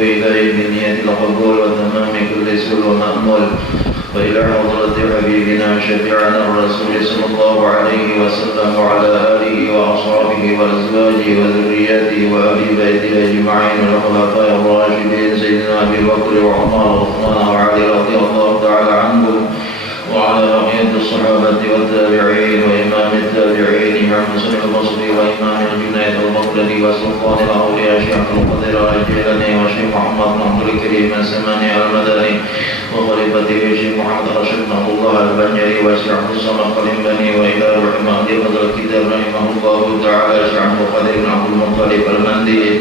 إليه بالنية القبول وتمام كل سر ومأمول وإلى حضرة حبيبنا شفيعنا الرسول صلى الله عليه وسلم وعلى آله وأصحابه وأزواجه وذرياته وأهل بيته أجمعين والخلفاء الراشدين سيدنا أبي بكر وعمر وعثمان وعلي رضي الله تعالى عنهم وعلى بقية الصحابة والتابعين وإمام التابعين إمام حسن البصري وإمام الجنيد المقدري وسلطان الأولياء شيخ القدر الجيلاني وشيخ محمد بن عبد الكريم السماني المدني وخليفته الشيخ محمد رشيد بن عبد الله البنجري وشيخ عبد الصمد القلمبني وإلى روح مهدي فضل الكتاب رحمه الله تعالى شيخ عبد القادر بن عبد المطلب المندي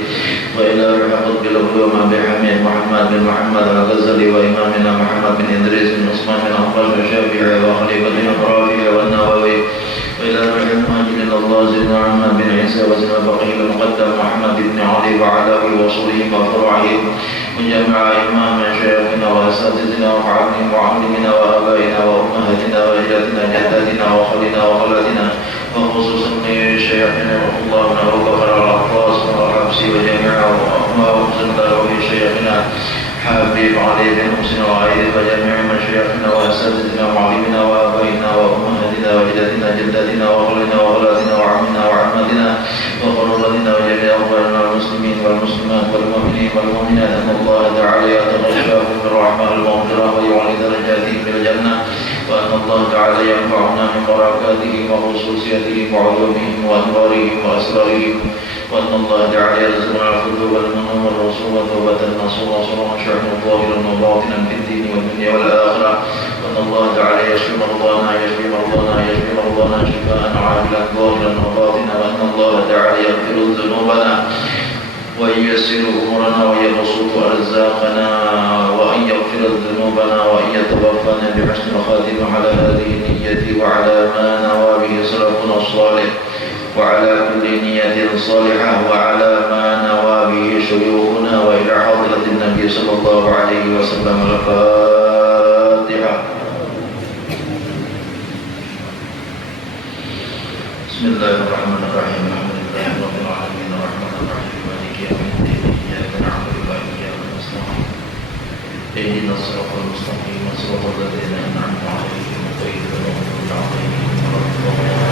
وإلى روح قطب العلوم بحميد محمد بن محمد الغزالي وإمامنا محمد بن إدريس بن عثمان بن عباس الشافعي وخليفتنا الرافعي والنووي وإلى روح المهاجر إلى الله سيدنا محمد بن عيسى وسيدنا الفقيه المقدم محمد بن علي وعلاوي وصولهم وفروعهم وجميع إمام شيخنا وأساتذتنا وعلمهم وعلمنا وآبائنا وأمهاتنا وأجدادنا جداتنا وخلنا وخلاتنا وخصوصا شيخنا الله بن أبو بكر العباس والحبسي وجميع وأمهاتنا شيخنا حبيب علي بن محسن وعيد وجميع مشايخنا وأساتذتنا ومعلمنا وآبائنا وأمهاتنا وأجدادنا جداتنا وخلنا وخلاتنا وعمنا وعماتنا وقرابتنا وجميع أخواننا المسلمين والمسلمات والمؤمنين والمؤمنات أن الله تعالى يتغشاهم بالرحمة والمغفرة ويعلي درجاتهم في الجنة وأن الله تعالى ينفعنا من بركاتهم وخصوصياتهم وعلومهم وأنوارهم وأسرارهم وأن الله تعالى يرزقنا الفضل والمنون والرسول وتوبة النصوح وصلاة شعبا ظاهرا وباطنا في الدين والدنيا والآخرة وأن الله تعالى يشفي مرضانا شفاء عاجلا ظاهرا وباطنا وأن الله تعالى يغفر ذنوبنا وييسر أمورنا ويبسط أرزاقنا وأن يغفر ذنوبنا وأن يتوفانا بحسن الخاتمة على هذه النية وعلى ما نوى به سلفنا الصالح وعلى كل نية صالحة وعلى ما نوى به شيوخنا وإلى حضرة النبي صلى الله عليه وسلم. الفاتحة. بسم الله الرحمن الرحيم. الحمد لله رب العالمين الرحمن الرحيم مالك يوم الدين إياك نعبد وإياك نستعين اهدنا الصراط المستقيم صراط الذين أنعمت عليهم غير المغضوب عليهم ولا الضالين.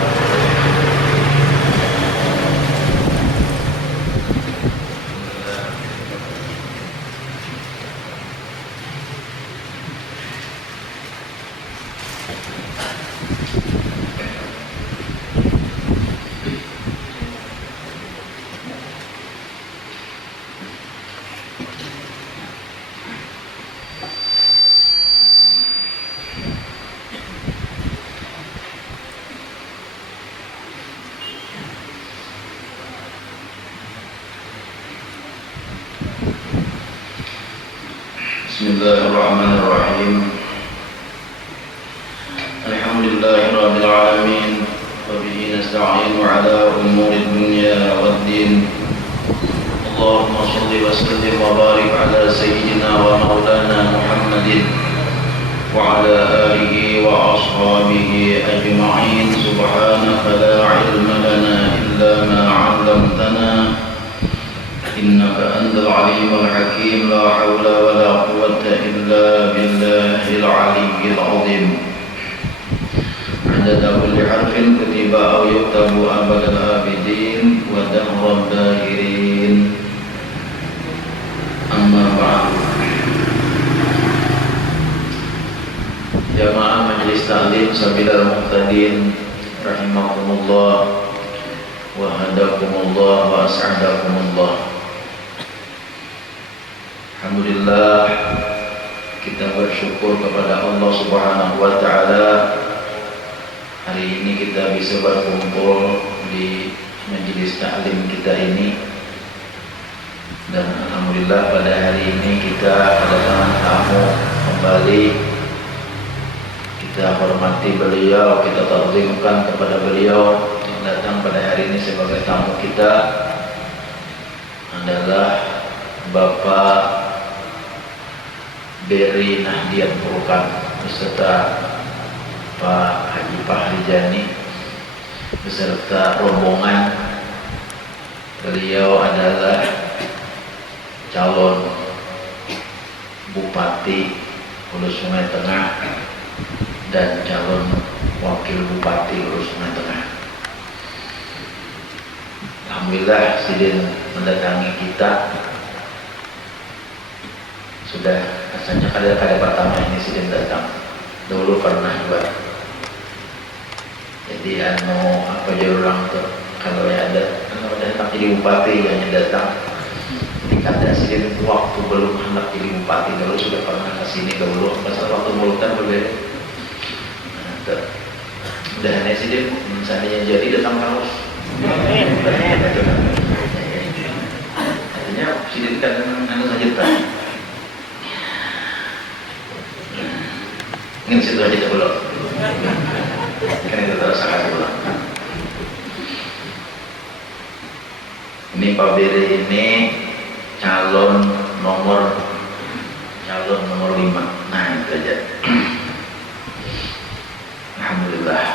بسم الله الرحمن الرحيم. الحمد لله رب العالمين وبه نستعين على أمور الدنيا والدين. اللهم صل وسلم وبارك على سيدنا ومولانا محمد وعلى آله وأصحابه أجمعين. سبحانك لا علم لنا إلا ما علمتنا إنك أنت العليم الحكيم. لا حول ولا قوة إلا بالله العلي العظيم. عدد كل حرف كتب أو يكتب أبد الآبدين ودهر الداهرين. أما بعد. Jamaah Majelis Ta'lim Sabilal Muqtadin rahimakumullah wa hadakumullah wa as'adakumullah. Alhamdulillah, kita bersyukur kepada Allah Subhanahu wa Ta'ala. Hari ini kita bisa berkumpul di majelis taklim kita ini, dan alhamdulillah pada hari ini kita kedatangan tamu kembali. Kita hormati beliau, kita takzimkan kepada beliau yang datang pada hari ini sebagai tamu kita adalah Bapak Beri Nahdiat Purkan beserta Pak Haji Fahri Jani beserta rombongan. Beliau adalah calon Bupati Hulu Sungai Tengah dan calon wakil Bupati Hulu Sungai Tengah. Alhamdulillah Sidin mendatangi kita. Sudah rasanya kali pertama ini Sidin datang. Dulu pernah juga. Jadi apa aja orang tuh kalau ada jadi bupati hanya datang. Ada Sidin waktu belum hendak jadi bupati dulu sudah pernah ke sini dulu. Masa waktu mulutan berbeda. Udah hanya Sidin misalnya jadi datang terus. Artinya Sidin kan saja tak. Ingin situ aja dulu. Kan itu terus akan ulang. Ini Pak Biri ini calon nomor 5. Nah itu aja. Alhamdulillah.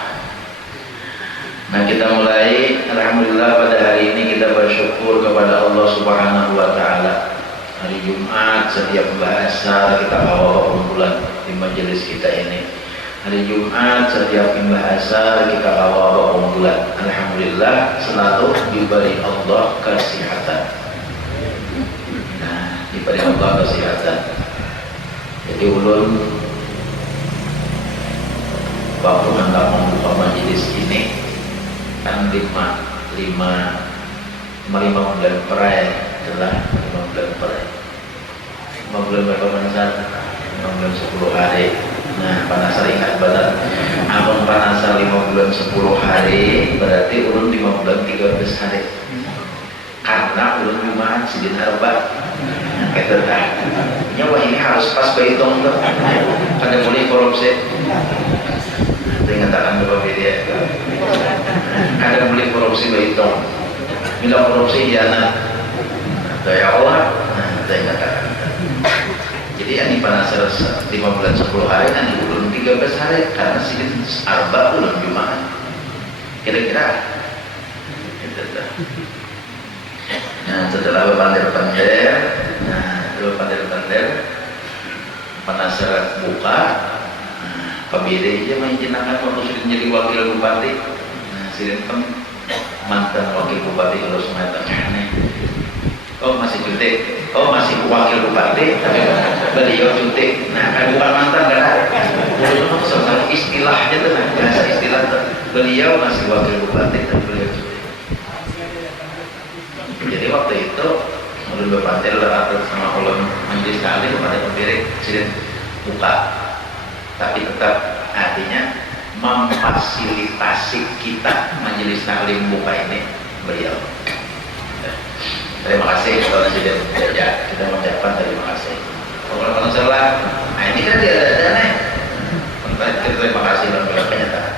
Nah kita mulai. Alhamdulillah pada hari ini kita bersyukur kepada Allah Subhanahu Wa Taala. Hari Jumat setiap bahasa kita bawa kumpulan di majelis kita ini. Hari Jumat setiap bahasa kita bawa kumpulan. Alhamdulillah selalu diberi Allah kesehatan. Diberi Allah kesehatan. Jadi ulun waktu hendak membuka majelis ini kan 5 bulan perai telah 5 bulan perai. 5 bulan berapa panasan? 5 bulan 10 hari. Nah panasar ingat benar. Abang panasar 5 bulan 10 hari berarti ulun 5 bulan 13 hari. Karena ulun Jumat Sidin Arba. Gitu kan. Nyawa ini harus pas berhitung tuh. Ada mulai korupsi. Itu ngatakan Bapak Media. Ada mulai korupsi berhitung. Bila korupsi hianat. Ya Allah. Itu ngatakan. Jadi ini panasar 5 bulan 10 hari dan belum 13 hari karena Sidin Arba belum Jumat. Kira-kira. Gitu tuh. Nah setelah berpandir-pandir, panasar buka, Pak Bide aja mengizinkan waktu Sidin jadi wakil bupati. Nah Sidin kan mantan wakil bupati Hulu Sungai Tengah nih. Oh masih cuti, oh masih wakil bupati, tapi beliau cuti. Nah kan bukan mantan kan? Soal istilahnya tuh, bahasa istilah tuh. Beliau masih wakil bupati, tapi beliau cuti. Jadi waktu itu menurut Bapak Pantel atur sama kolom majelis kali kepada pemilik Sidin buka, tapi tetap artinya memfasilitasi kita majelis taklim buka ini beliau. Terima kasih kepada Sidin Jaja, kita mengucapkan terima kasih. Kalau salah, nah ini kan dia ada nih. Terima kasih dan kenyataan.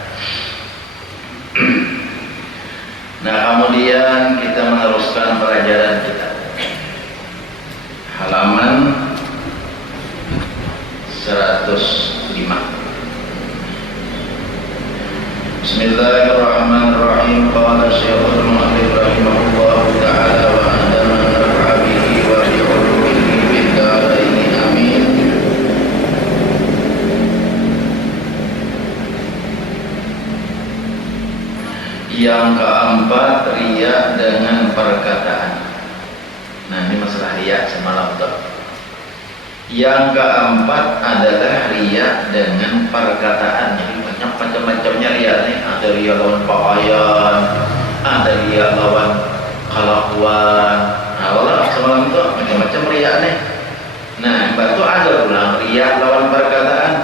Nah kemudian kita meneruskan pelajaran kita. Halaman 105. Bismillahirrahmanirrahim. Qala Syekhul Mu'allif rahimahullah ta'ala wa adama naf'a bihi wa bi'ulumihi bid-daraini amin. Yang keempat, riya dengan perkataan. Nah ini masalah riya semalam tuh. Yang keempat adalah riya dengan perkataan. Jadi banyak macam-macamnya riya nih. Ada riya lawan pakaian, ada riya lawan kelakuan. Nah Allah semalam itu macam-macam riya nih. Nah baru ada ulang riya lawan perkataan.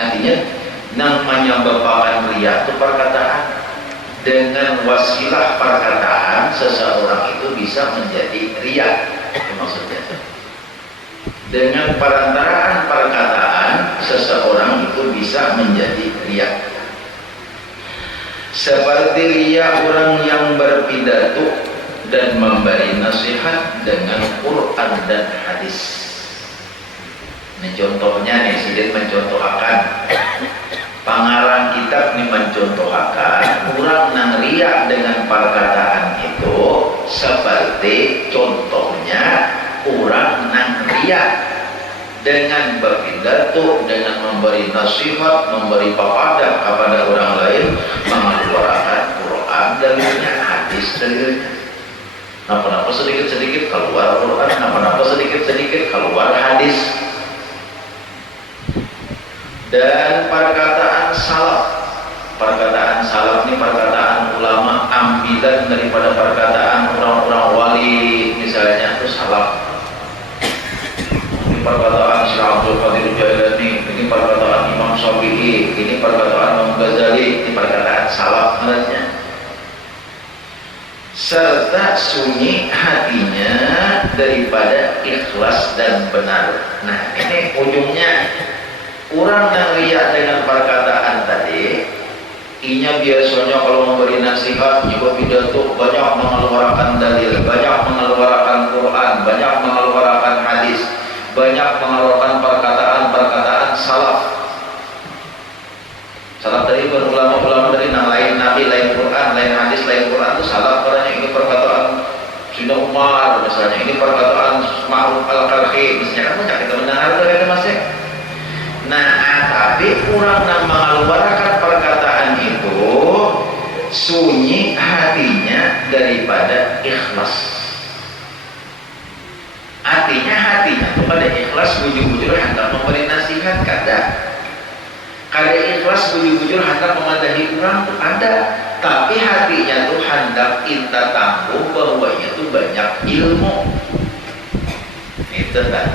Artinya namanya bapakan riya itu perkataan. Dengan wasilah perkataan seseorang itu bisa menjadi riya. Itu maksudnya. Dengan perantaraan perkataan seseorang itu bisa menjadi riya. Seperti riya orang yang berpidato dan memberi nasihat dengan Quran dan hadis. Ini contohnya nih, Sidin mencontohkan pangarang kitab ini mencontohkan orang nang riya dengan perkataan itu seperti contohnya orang nang riya dengan berpidato, dengan memberi nasihat, memberi papadah kepada orang lain, mengeluarkan Quran dalilnya, hadis dalilnya. Napa-napa sedikit-sedikit keluar Quran, napa-napa sedikit-sedikit keluar hadis. Dan perkataan salaf ini perkataan ulama, ambilan daripada perkataan orang-orang wali, misalnya itu salaf. Ini perkataan Syekh Abdul Qadir Jailani, ini perkataan Imam Syafi'i, ini perkataan Imam Ghazali, ini perkataan salaf sebenarnya. Serta sunyi hatinya daripada ikhlas dan benar. Nah, ini ujungnya. Orang yang riak dengan perkataan tadi, inya biasanya kalau memberi nasihat, juga pidato, banyak mengeluarkan dalil, banyak mengeluarkan Quran, banyak mengeluarkan hadis, banyak mengeluarkan perkataan-perkataan salaf. Salaf dari ulama-ulama dari yang lain nabi, lain Quran, lain hadis, lain Quran itu salaf. Karena ini perkataan Sayyidina Umar, misalnya ini perkataan Ma'ruf Al-Qarhi, misalnya kan banyak kita mendengar dari masing. Nah, tapi orang yang mengeluarkan perkataan itu sunyi hatinya daripada ikhlas. Hatinya kepada ikhlas bujur-bujur hendak memberi nasihat kada ikhlas bujur-bujur hendak memadahi orang itu ada, tapi hatinya tuh hendak inta tangguh bahwa itu banyak ilmu. Itu kan.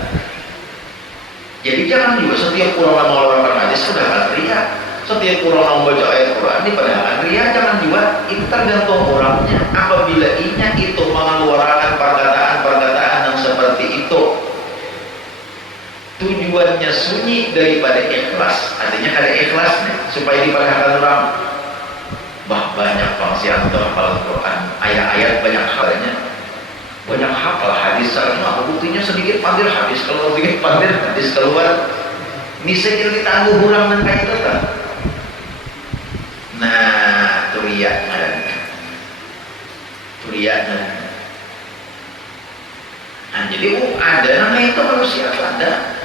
Jadi jangan juga setiap orang mengeluarkan hadis sudah akan riak. Setiap orang membaca ayat Quran ini padahal riak. Jangan juga, itu tergantung orangnya. Apabila inya itu mengeluarkan perkataan-perkataan yang seperti itu, tujuannya sunyi daripada ikhlas, artinya ada ikhlasnya supaya dipadahkan orang. Banyak bangsian untuk hafal Quran, ayat-ayat banyak halnya. Banyak hafal hadis, sama buktinya sedikit pandir hadis keluar, sedikit pandir hadis keluar. Misalnya kita tangguh ulang dan kayak itu kan. Nah, turiaknya. Nah, jadi ada nama itu manusia ada.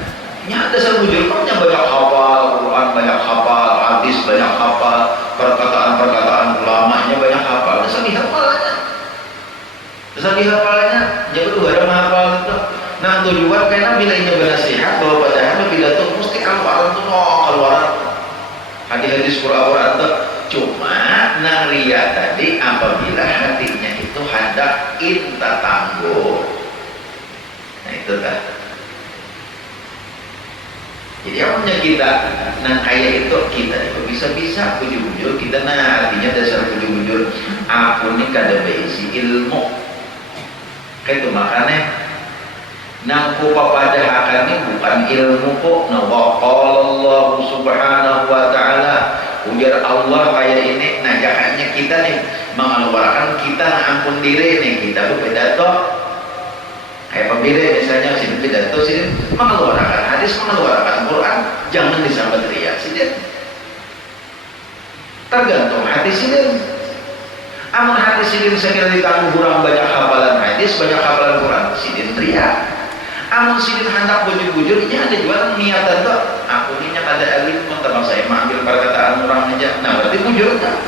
Ada sebujurnya banyak hafal Quran, banyak hafal hadis, banyak hafal perkataan-perkataan ulamanya, banyak hafal. Terus dihafalnya, jadi tuh ada menghafal itu. Nah, tujuan karena bila ini bernasihat bahwa padahal pidato mesti keluaran tuh keluaran hadis-hadis Quran tuh. Cuma naria tadi apabila hatinya itu hendak inta tangguh. Nah, itu kan. Jadi apanya kita, nah kayak itu kita itu bisa-bisa bujur-bujur kita, nah artinya dasar bujur-bujur aku ini kada berisi ilmu. Itu makanya nangku papadahakan ini bukan ilmu kok. Nah, waqalallahu subhanahu wa ta'ala, ujar Allah kayak ini. Nah, jangannya kita nih mengeluarkan kita ampun diri nih, kita berpidato kayak pemilih misalnya sini pidato sini mengeluarkan hadis, mengeluarkan Quran, jangan disambat riak sini. Tergantung hati sini. Amun hadis sidin sekira ditangguh kurang banyak hafalan hadis, banyak hafalan Quran, sidin teriak. Amun sidin hendak bujur-bujur, ini ada juga niatan tuh. Aku ini ada alim, teman saya mengambil perkataan orang aja. Nah, berarti bujur tak?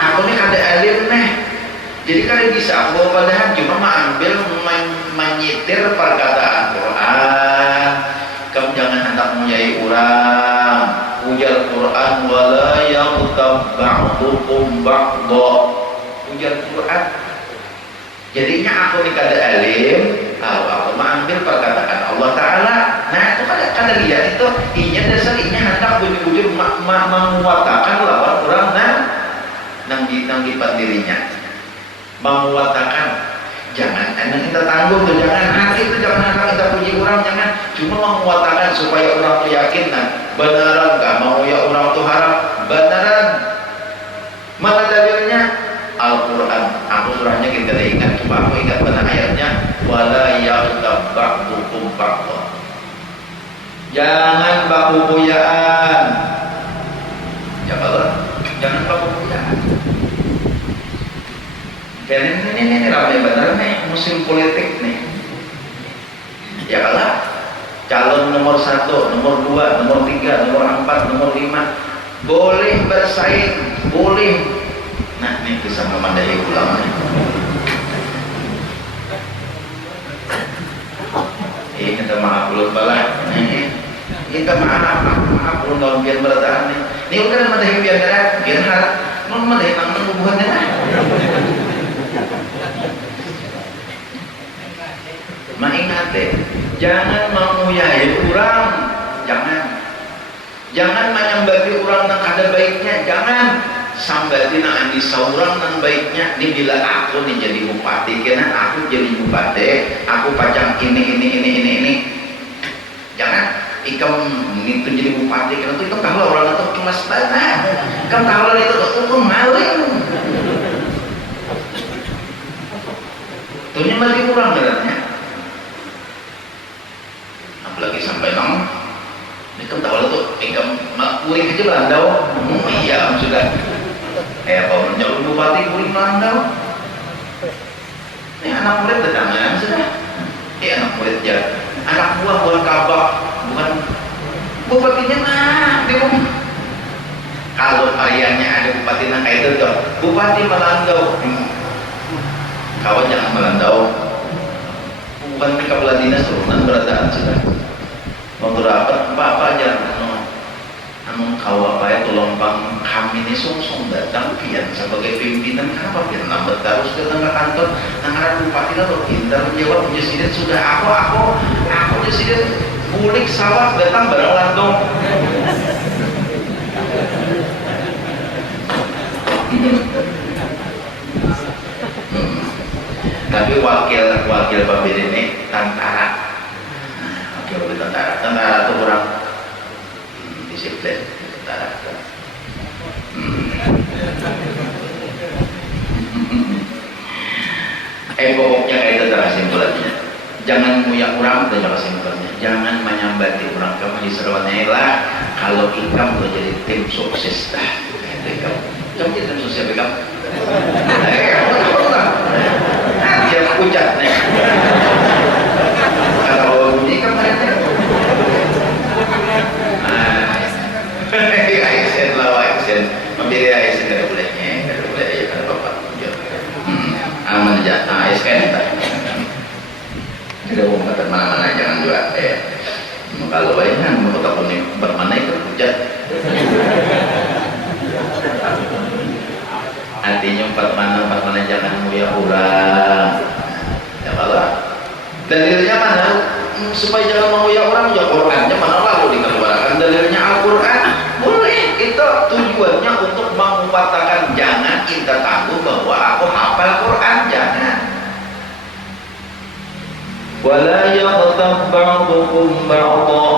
Aku ini ada alim nih. Jadi kalau bisa aku padahal cuma mengambil menyitir perkataan Quran. Kamu jangan hendak menyai orang. Ujar Quran wala yaghtab ba'dukum ba'dha. Ujar Quran. Jadinya aku ni kada alim, aku mengambil perkataan Allah Taala. Nah, itu kada lihat itu inya dasar inya hendak bujur-bujur menguatakan lawan orang nang dipat dirinya. Menguatakan. Jangan kita tangguh tuh, jangan hati itu, jangan kita puji orang, jangan cuma menguatakan supaya orang tuh yakin. Nah, beneran gak mau ya orang tuh harap beneran. Mana dalilnya? Al-Quran. Aku surahnya kita ingat, cuma aku ingat benar ayatnya. Wala yaghtab ba'dukum ba'dha. Jangan baku-buyaan. Jangan baku-buyaan. Dan ini ramai benar nih musim politik nih. Ya kalau calon nomor 1, nomor 2, nomor 3, nomor 4, nomor 5 boleh bersaing, boleh. Nah, ini bisa memadai ulama. Minta maaf belum balik. Minta maaf belum dalam biar berataan nih. Ini udah memadai biar gerak, biar harap. Mau memadai nang hubungannya lah. Ingat deh, jangan menguyai orang, jangan menyambati orang yang ada baiknya, jangan sambati nang andi saurang nang baiknya. Ini bila aku nih jadi bupati, karena aku jadi bupati, aku pajang ini, jangan ikam itu jadi bupati, karena itu tahu orang itu kelas banget, kamu tahu itu maling, tuh nyambati orang beratnya. Apalagi sampai nong ini kan tahu tuh ingkam kuring aja Belandau. Iya sudah apa menjauh bupati kuring Belandau. Ini anak murid tetangan sudah anak murid ya, anak buah kabak bukan bupatinya. Nah kalau variannya ada bupati nah kayak itu tuh bupati Melandau. Kawan jangan Melandau, bukan kepala dinas turunan beradaan sudah. Waktu rapat apa aja anu kau apa ya lompang kami ini song datang pian sebagai pimpinan kenapa pian lambat terus datang ke kantor nang bupati atau pintar menjawab presiden sudah aku presiden bulik sawah datang bareng landong. Tapi wakil pabir ini tentara. Tentara itu kurang disiplin. Tentara pokoknya kayak itu kesimpulannya, jangan nguyak orang, itu kesimpulannya, jangan menyambati orang. Kamu diseruannya lah kalau ikam tuh jadi tim sukses dah. Kamu jadi tim sukses kamu dia pucat nih kalau bunyi kan mereka ASN lah, ASN memilih ASN kada boleh aja kada apa-apa aman aja. ASN kada mau kata mana-mana, jangan juga kalau bayangkan mau kata pun bermana itu pucat artinya empat mana jangan mulia orang ya Allah. Dalilnya mana supaya jangan menguyak orang? Ya Qurannya mana lalu dikeluarkan dalilnya Al-Quran. Boleh, itu tujuannya untuk mengumatakan jangan kita tahu bahwa aku hafal Quran, jangan. Wala yaghtab ba'dukum ba'dha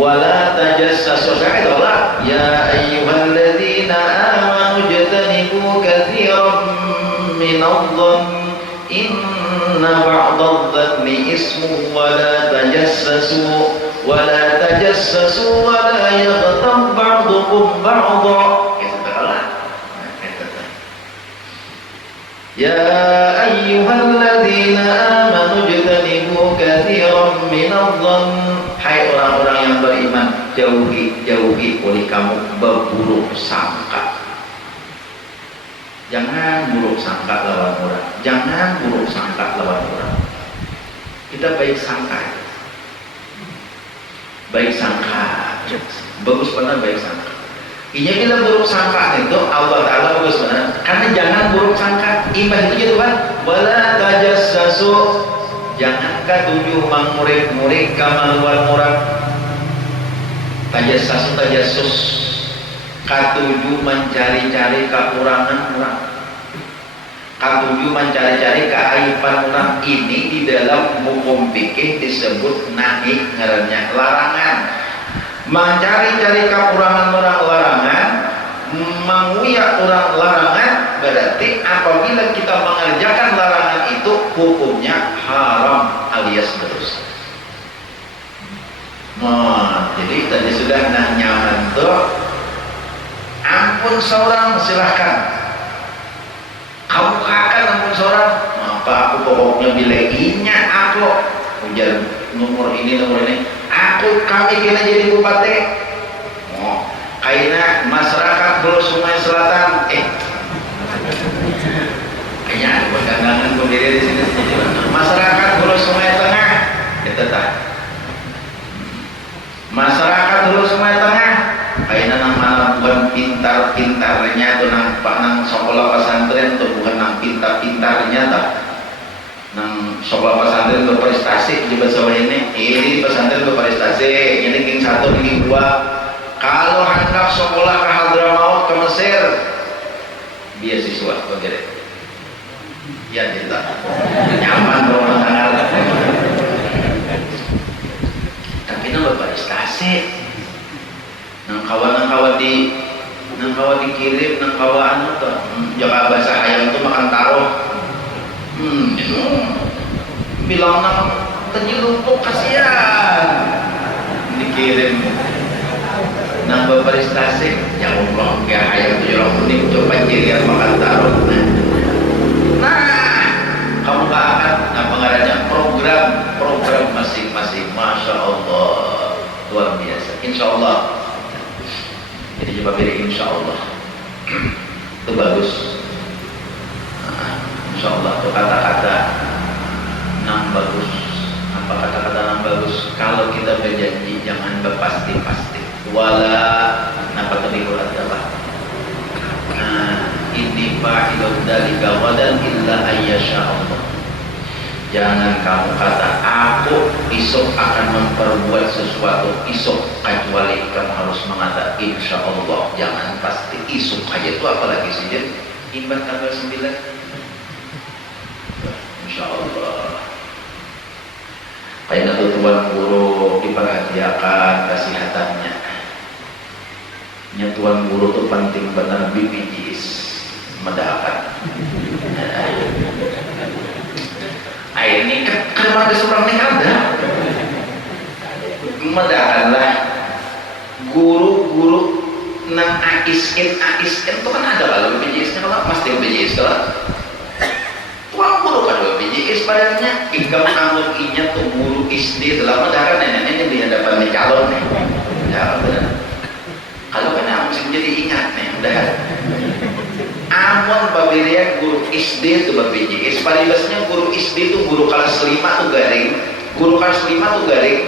wala tajassasu. Saya adalah ya ayyuhalladzina amanu jtanibu katsiran minadh-dhanni inna ba'dadh-dhanni ismu wala tajassasu wala yaghtab ba'dukum ba'dha. Ya ayyuhalladzina amanu jtanibu katsiran minadh-dhanni. Hai orang-orang yang beriman, jauhi oleh kamu berburuk sangka. Jangan buruk sangka lawan orang. Jangan buruk sangka lawan orang. Kita baik sangka. Baik sangka. Bagus benar baik sangka. Iya kita buruk sangka itu Allah Ta'ala bagus benar. Karena jangan buruk sangka. Iman itu gitu kan. Wala tajassasu. Jangan tujuh murid kamaluan murad. Tajassus katujuh mencari-cari kekurangan orang, katujuh mencari-cari keaiban orang. Ini di dalam hukum fikih disebut nahi, ngarannya larangan. Mencari-cari kekurangan orang larangan, menguyak orang larangan, berarti apabila kita mengerjakan larangan itu hukumnya haram alias dosa. Nah, jadi tadi sudah nyaman tuh. Ampun seorang silahkan. Kamu akan ampun seorang. Apa aku pokoknya bilainya aku ujar nomor ini kami kena jadi bupati. Oh, kayaknya masyarakat Hulu Sungai Selatan kayaknya ada pegangan berdiri di sini. Masyarakat Hulu Sungai Tengah kita tak. Masyarakat Hulu Sungai Tengah kayaknya nama bukan pintar-pintarnya tuh nang sekolah pesantren tuh bukan nang pintar-pintarnya tak. Nang sekolah pesantren berprestasi di bahasa ini di pesantren berprestasi ini king 1 king 2. Kalau hendak sekolah ke Hadramaut ke Mesir beasiswa begitu ya kita nyaman rumah tangga tapi nama berprestasi nang kawan dikirim nang kawan tuh jaga bahasa ayam tuh makan taruh bilang nang ternyelupuk kasihan dikirim nang berprestasi ya Allah ya ayam 7 menit coba kirian makan taruh nah kamu gak akan pengarahnya program masing-masing. Masya Allah luar biasa insya Allah. Jadi coba pilih insya Allah itu bagus. Insya Allah itu kata-kata nang bagus. Apa kata-kata nang bagus? Kalau kita berjanji jangan berpasti-pasti. Wala napa tadi adalah ini fa'ilun dzalika wadan illa ayyasha Allah. Jangan kamu kata aku esok akan memperbuat sesuatu esok kecuali kamu harus mengatakan insya Allah. Jangan pasti esok aja itu apalagi sih imbang tanggal 9 insya Allah. Karena tuan guru diperhatikan kasihatannya. Tuan guru itu penting benar BPJS medahkan. Ini keluarga seorang ini ada medahkanlah guru-guru nang ASN itu kan ada kalau BPJS nya kalau pasti BPJS kalau tuan guru kan BPJS padanya ikam amun inya tuh guru SD dalam medahkan neneknya di hadapan calon nih ya benar. Kalau kena mesti jadi ingat nih udah amun babirian guru SD itu BPJS palibasnya guru SD itu guru kelas 5 tuh garing guru kelas 5 tuh garing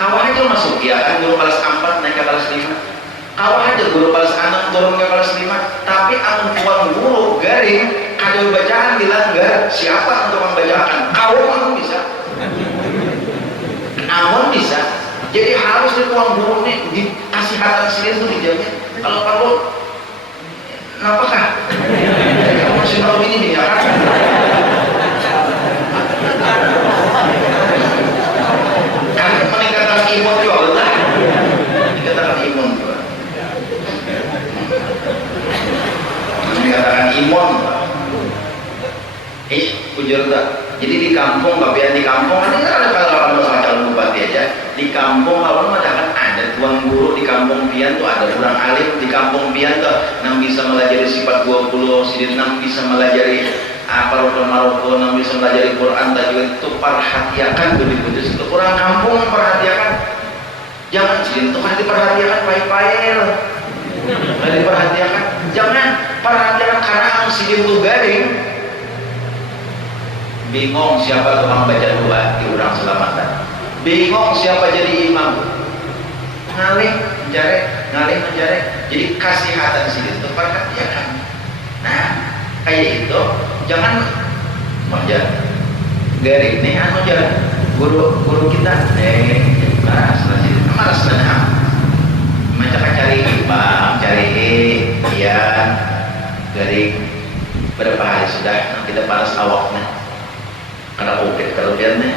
kawah aja masuk ya kan guru kelas 4 naik ke kelas 5 kawah aja guru kelas 6 turun ke kelas 5 tapi amun tuan guru garing ada bacaan dilanggar siapa untuk membacakan kawah amun bisa jadi harus di tuan guru nih dikasih hatan sendiri tuh dijamin kalau apakah kamu masih tahu ini ya kan karena meningkatkan imun juga betul meningkatkan imun juga meningkatkan imun ujur tak jadi di kampung bagian di kampung ini kan ada kalau masalah calon bupati aja di kampung kalau ada tuan guru di kampung pian tuh ada kurang alim di kampung pian tuh yang bisa melajari sifat 20 sidin yang bisa melajari apa Maroko yang bisa melajari Quran tajwid itu perhatiakan begitu itu kurang kampung perhatiakan jangan sidin tuh kan diperhatiakan baik-baik kan diperhatiakan jangan perhatiakan karena sidin tuh garing bingung siapa tukang baca doa di urang selamatan bingung siapa jadi imam ngalih mencari jadi kasihatan sini itu perhatikan nah kayak itu jangan manja garing nih jangan guru kita malas macam cari imam cari ian garing berapa hari sudah kita panas awaknya karena ukit kalau dia nih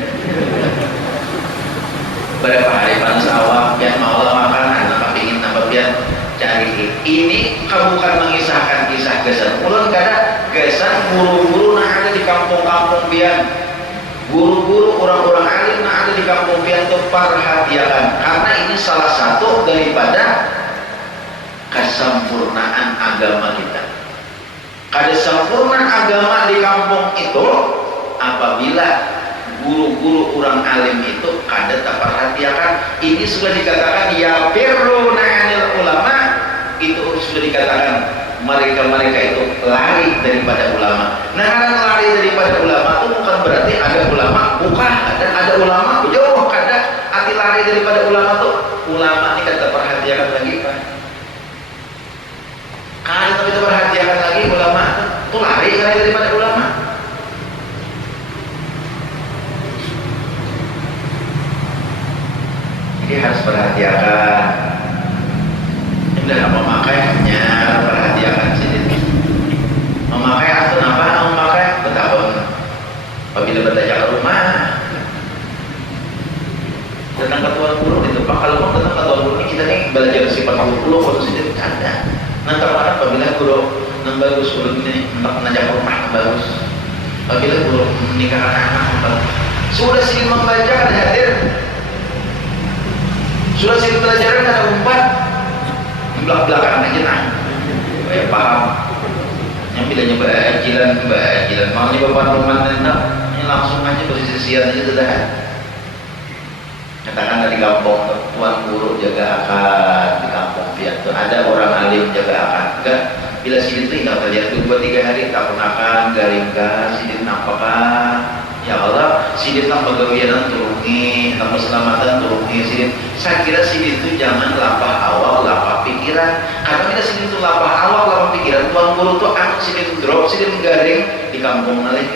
berapa hari panas awak yang mau makan nampak ingin nampak dia cari ini kamu bukan mengisahkan kisah gesan ulun karena gesan guru-guru nah ada di kampung-kampung pian guru-guru orang-orang alim nah ada di kampung pian itu perhatian karena ini salah satu daripada kesempurnaan agama kita kada sempurna agama di kampung itu apabila guru-guru orang alim itu kada terperhatikan. Ini sudah dikatakan ya firruna anil ulama, itu sudah dikatakan mereka itu lari daripada ulama. Nah, karena lari daripada ulama itu bukan berarti ada ulama bukan, ada ulama jauh kada. Arti lari daripada ulama tuh ulama ini kada perhatikan lagi Pak. Kada tapi perhatikan lagi ulama tuh lari daripada ulama. Jadi harus perhatikan. Udah memakainya perhatikan sini. Memakai atau apa? Memakai betapa apabila bertanya ke rumah tentang ketuaan guru itu Pak, kalau mau tentang ketuaan guru ini kita nih belajar sifat guru kalau sudah bercanda. Nanti mana apabila guru yang bagus guru ini menajak rumah yang bagus. Apabila guru menikahkan anak yang bagus. Sudah sih membaca ada hadir. Sudah sih pelajaran ada umpat. Belak-belakan aja nah. Ya paham. Yang bilanya bajilan mau nih bapak rumah enak. Ini langsung aja posisi siang aja sudah. Katakan dari kampung tuan guru jaga akan di kampung biar ada orang alim jaga akan. Enggak, bila sidin itu ingat terlihat 2-3 hari tak penakan garingkan sidin nampakan. Ya Allah, sidin tanpa gawianan turungi, tanpa selamatan turungi sidin. Saya kira sidin itu jangan lapah awal, lapah pikiran. Karena bila sidin itu lapah awal, lapah pikiran, tuan guru itu anu sidin itu drop, sidin garing di kampung nalih.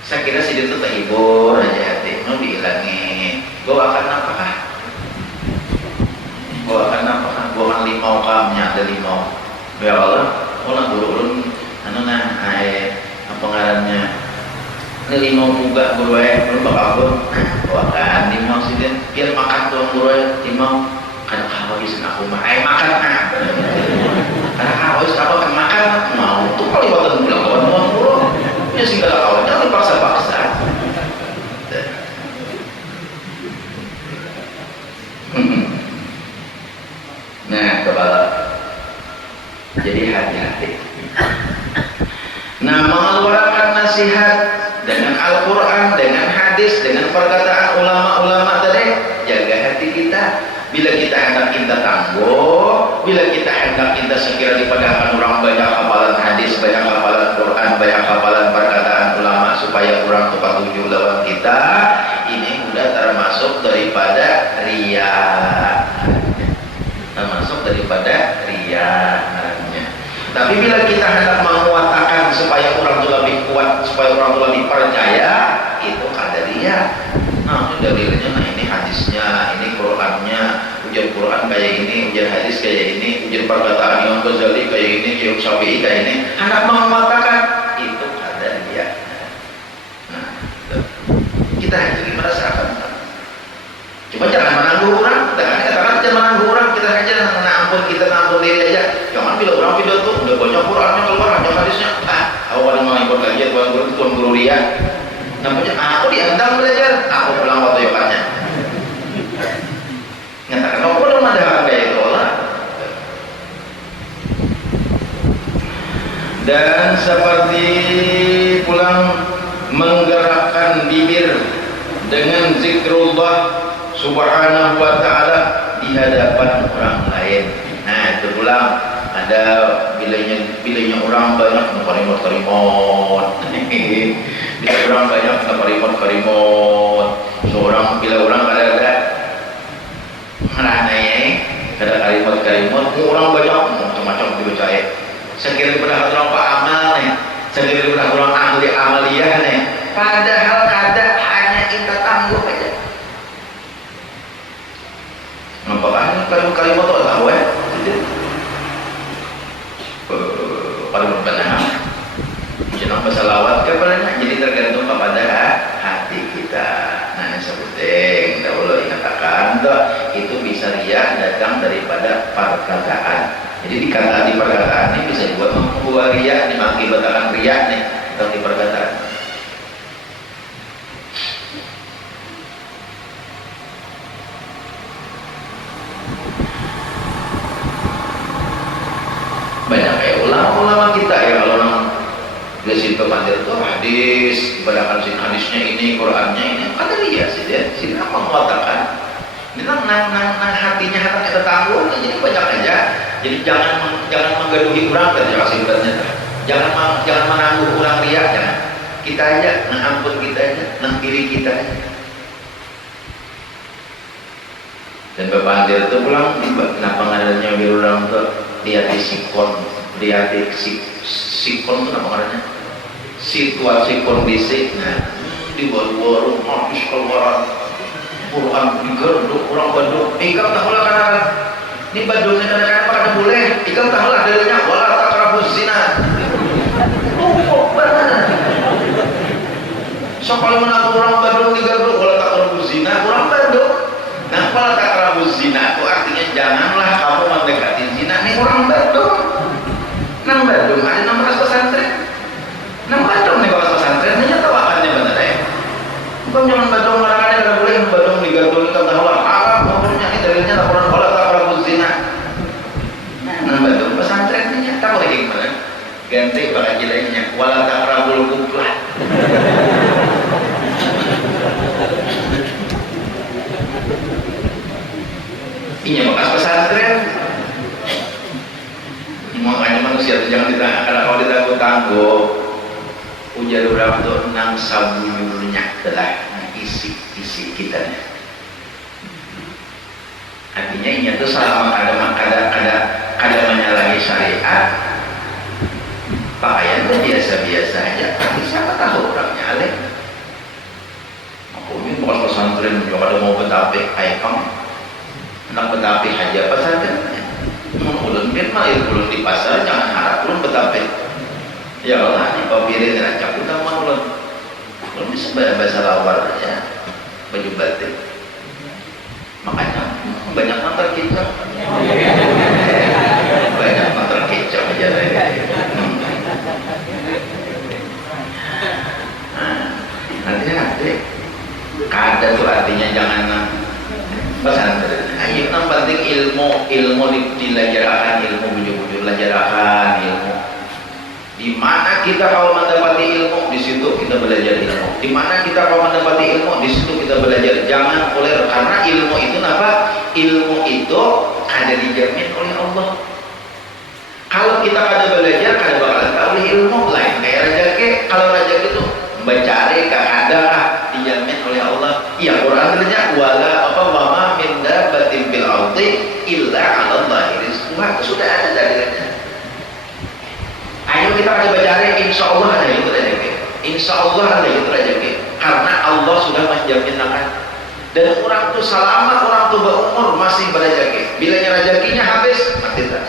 Saya kira sidin itu terhibur aja hati, mau dihilangin. Gue akan apakah? Gue akan limau kamnya ada limau. Ya Allah, orang guru ulun, anu nah, apa ngarannya? Ini limau juga guru belum bakal gue akan limau sidin, biar makan tuang guru limau. Karena kalau bisa aku makan karena kalau bisa aku akan makan mau tuh kalau buatan pulang kawan tuang guru. Ya segala kawan jangan dipaksa-paksa. Nah, kepala. Jadi hati-hati. Nah, mengeluarkan nasihat dengan Al-Quran, dengan hadis, dengan perkataan ulama-ulama tadi, jaga hati kita. Bila kita hendak kita tangguh, bila kita hendak kita sekira dipadahkan orang banyak hafalan hadis, banyak hafalan Quran, banyak hafalan perkataan ulama supaya orang tepat tujuh lawan kita, ini sudah termasuk daripada riya. Termasuk daripada riya. Tapi bila kita hendak menguatakan supaya orang itu lebih kuat, supaya orang itu lebih percaya, itu kada riya. Nah, itu dalilnya, nah ini hadisnya, ini Qurannya, ujian Quran kayak ini, ujian hadis kayak ini, ujian perkataan Imam Ghazali kayak ini, Imam Syafi'i kayak ini, hendak menguatakan, itu kada riya. Nah, kita itu gimana seakan? Coba jangan menangguh orang, jangan menangguh orang, kita aja ampun diri aja. Jangan bila orang video tuh udah banyak Qurannya keluar, ada hadisnya. Awal mau ikut lagi tuan guru dia. Namanya aku diantang belajar, aku pulang waktu yokannya. Nyatakan aku belum ada kayak itu lah. Dan seperti pulang menggerakkan bibir dengan zikrullah subhanahu wa ta'ala di hadapan orang lain. Nah, itu pulang ada bilanya orang banyak karimot bila orang banyak karimot seorang bila orang ada meranai ada karimot orang banyak macam-macam dipercaya. Sekiranya pada orang pak amal nih, sekiranya pada orang ahli amaliyah nih, padahal kada hanya kita tangguh aja. Apakah kalimat itu tahu ya? Kalau benar, jangan bersalawat kepadanya. Jadi tergantung kepada hati kita. Nah, seperti dahulu dikatakan, itu bisa riya datang daripada perkataan. Jadi di perkataan ini bisa dibuat membuat riya, dimakibatkan riya nih, atau di perkataan. Banyak ulama kita ya kalau orang di situ pandir itu hadis, berdasarkan hadisnya ini, Qurannya ini, kata dia sih dia menguatakan. Ini nang hatinya hati kita tangguh, jadi banyak aja. Jadi jangan menggaduhi orang dan kasih beratnya. Jangan menangguh orang riak, jangan. Kita aja, ampun kita aja, diri kita aja. Dan Bapak itu pulang, kenapa ngadanya biar orang tuh lihat di sikon itu nama namanya situasi kondisi. Nah, di warung habis keluaran Quran digerduk orang Bandung. Ikam tak boleh kan? Ini Bandungnya kadang-kadang pada boleh. Ikam tak boleh adanya wala taqrabuz zina. Oh, benar. So kalau menang orang Bandung digerduk wala taqrabuz zina, orang Bandung. Nah, wala taqrabuz zina itu artinya janganlah kamu mendekati zina. Ini orang Bandung. Nang Bandung ada 16 pesantren. Nang Bandung nih kalau pesantren ini tawakannya benar ya. Bukan zaman Bandung orang-orang yang boleh Bandung digantungin ke tahun Arab maupunnya ini dalilnya laporan bola tak pernah zina. Nang Bandung pesantren ini tak boleh gimana? Ganti pada lainnya wala tak rabul kuplah. Ini bekas pesantren. Makanya manusia itu jangan ditangguh, karena kalau ditangguh ujar orang itu nang sabuyurnya adalah isi kita. Artinya ini itu selama ada menyalahi syariat, pakaian itu biasa-biasa aja. Tapi siapa tahu orangnya alih. Aku ini bekas pesantren juga ada mau betapik aikam, anak betapik aja pesantren. Ulun biar mah ulun di pasar jangan harap ulun betapik. Ya Allah, ini papirin rancak utama ulun. Ulun bisa bahasa lawar aja, baju batik. Makanya banyak mantar kicau. Banyak mantar kicau aja lagi. Hati-hati. Kada tuh artinya jangan pesantren. Ayo yang penting ilmu dilajarakan, ilmu bujur-bujur lajarakan ilmu. Di mana kita kalau mendapati ilmu, di situ kita belajar ilmu. Di mana kita kalau mendapati ilmu, di situ kita belajar. Jangan oleh karena ilmu itu apa? Ilmu itu ada dijamin oleh Allah. Kalau kita kada belajar, kada bakalan tahu ilmu lain. Kayak rezeki, kalau rezeki itu mencari kada dijamin oleh Allah. Ya Quran artinya wala apa wama min dabbatin fil ardi illa 'ala Allahi rizquha. Sudah ada dalilnya. Ayo kita akan baca insya Allah ada itu rezeki. Insya Allah ada itu rezeki. Karena Allah sudah menjaminkan. Dan orang tuh selama orang tuh berumur masih berrezeki. Bilanya rezekinya habis mati tak.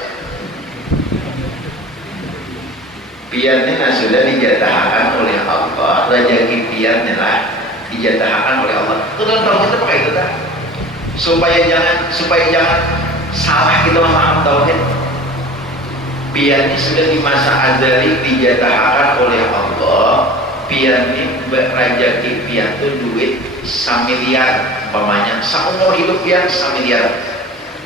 Piannya sudah dijatahkan oleh Allah. Rezeki piannya lah dijatahkan oleh Allah. Itu dalam tauhid itu pakai itu tak. Supaya jangan salah kita memaham tauhid. Pian ini sudah di masa azali dijatahkan oleh Allah. Pian ini rezeki pian itu duit 1 miliar umpamanya. Seumur hidup pian 1 miliar.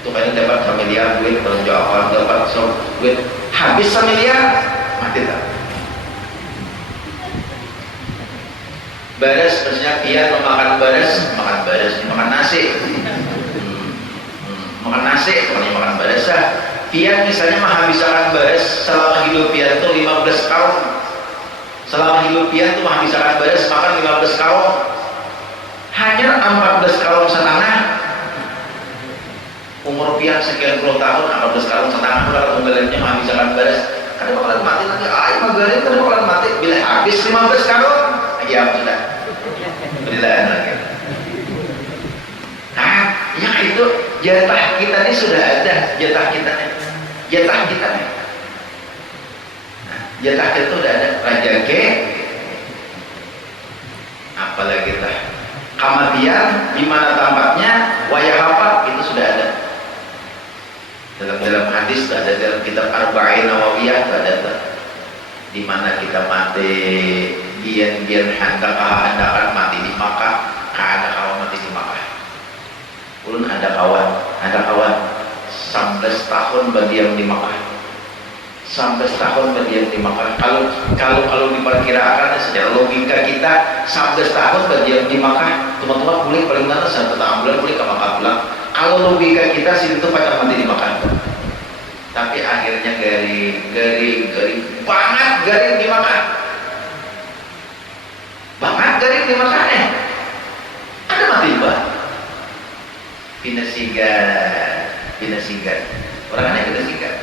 Itu kan dapat 1 miliar duit penjawaban dapat duit habis 1 miliar mati tak. Baras maksudnya pian makan baras makan nasi. Makan nasi bukan makan baras lah. Pian misalnya menghabiskan baras selama hidup pian itu 15 tahun. Selama hidup pian itu menghabiskan baras makan 15 tahun. Hanya 14 tahun setengah. Umur pian sekian puluh tahun, 14 tahun setengah kalau kembaliannya menghabiskan baras. Kadang bakalan mati lagi. Magarin kadang bakalan mati. Bila habis 15 tahun, ya sudah. Berilaan lagi. Nah, yang itu jatah kita ini sudah ada jatah kita nih. Nah, jatah kita itu udah ada rezeki. Apalagi kita kematian di mana tempatnya, wayah apa itu sudah ada. Dalam hadis ada dalam kitab Arba'in Nawawiyah ada di mana kita mati biar handakan mati di Makkah, ada kawan mati di Makkah. Ulun ada kawan 11 tahun berdiam di Makkah. 11 sampai setahun berdiam di Makkah. Kalau diperkirakan secara logika kita sampai setahun berdiam di Makkah, teman-teman boleh paling lama 1,5 bulan boleh ke Makkah pulang. Kalau logika kita sih itu pada mati di Makkah. Tapi akhirnya garing di Makkah. Banget garing di Makkah ada mati bah. Pindah sigar. Orangnya pindah sigar.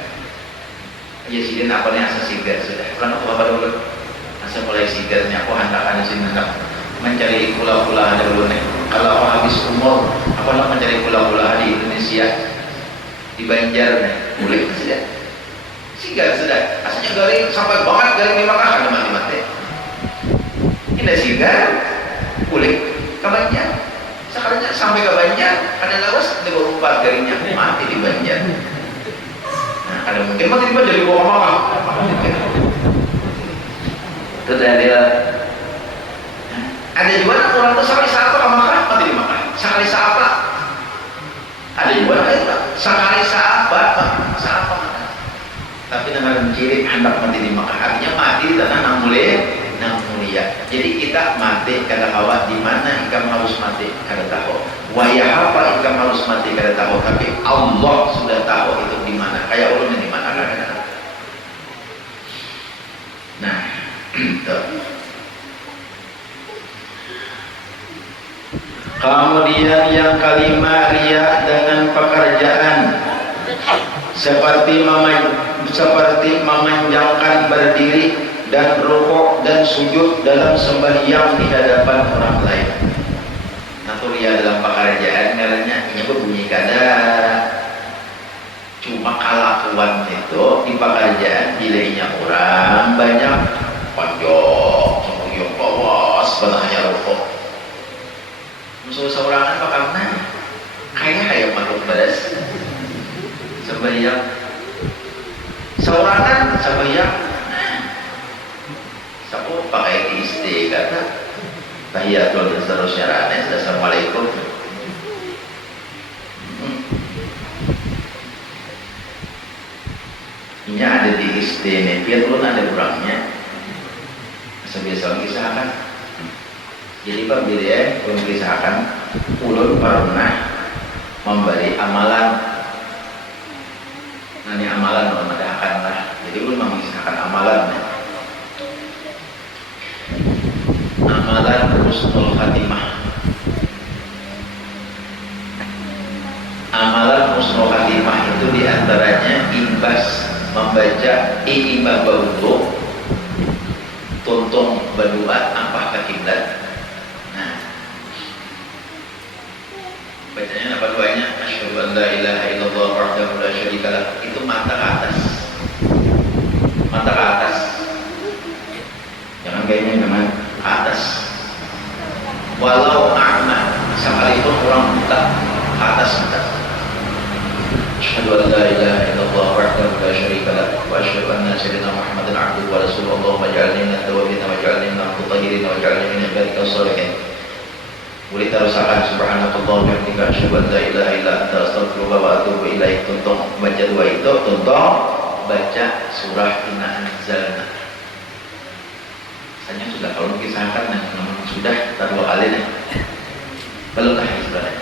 Ya sidin apa nih asa sigar sudah. Orang apa dulu? Asa mulai sigarnya aku hantakan sini hendak mencari pula-pula dulu nih. Kalau aku habis umur, aku nak mencari pula-pula di Indonesia, di Banjar nih, boleh sudah. Sigar sudah. Asalnya garing sampai banget garing di Makkah ada mati. Ini sigar, boleh ke Banjar. Sekalinya sampai ke Banjar, ada lawas di bawah 4 garingnya mati di Banjar. Nah, ada mungkin mati di Banjar di bawah Makkah. Itu dia. Ada juga orang tuh sekali saapa ke Makkah mati di Makkah. Sekali saapa. Ada juga sekali saapa. Tapi dengan ciri hendak mati di Makkah, artinya mati di tanah nang mulia. Jadi kita mati kada kawa di mana ikam harus mati kada tahu. Wayah apa ikam harus mati kada tahu, tapi Allah sudah tahu itu di mana. Kayak ulun di mana kada tahu. Nah, itu. Kemudian yang kelima, riya dengan pekerjaan seperti memanjangkan berdiri dan rukuk dan sujud dalam sembahyang di hadapan orang lain. Atau riya dalam pekerjaan ngarannya berbunyi kada. Cuma kelakuan itu di pekerjaan dilainya orang banyak panjang, semuyung bawas, benahnya rukuk. Musuh seorangan pakarna kayak makhluk beres sembahyang seorangan sembahyang sapu pakai isti kata tahiyatul dan seterusnya ranes assalamualaikum. Ini ada di isti nepiat pun ada kurangnya sebiasa kisahkan. Jadi Pak Bidya mengisahkan ulun pernah memberi amalan. Nah ini amalan memadakan lah. Jadi ulun mengisahkan amalan. Amalan husnul khatimah. Amalan husnul khatimah itu diantaranya imbas membaca i'imah bautu tuntung berdoa apa ke kiblat. Bacanya apa doanya? Asyhadu an la ilaha illallah wahdahu la syarika lah. Itu mata ke atas. Mata ke atas. Jangan kayaknya dengan ke atas. Walau a'ma, sekalipun orang buta, ke atas mata. Asyhadu an la ilaha illallah wahdahu la syarika lah wa asyhadu anna sayyidina Muhammadan abduhu wa rasuluhu. Allahumma ij'alni minat tawabin wa ij'alni minal mutahhirin wa ij'alni min ibadikal shalihin. Boleh terusakan subhanallah bihamdika asyhadu an la ilaha illa anta astaghfiruka wa atubu ilaik. Tuntung baca dua itu, tuntung baca surah Inna Anzalna. Saya sudah kalau kisahkan namun sudah dua kali nih. Belum lah sudah.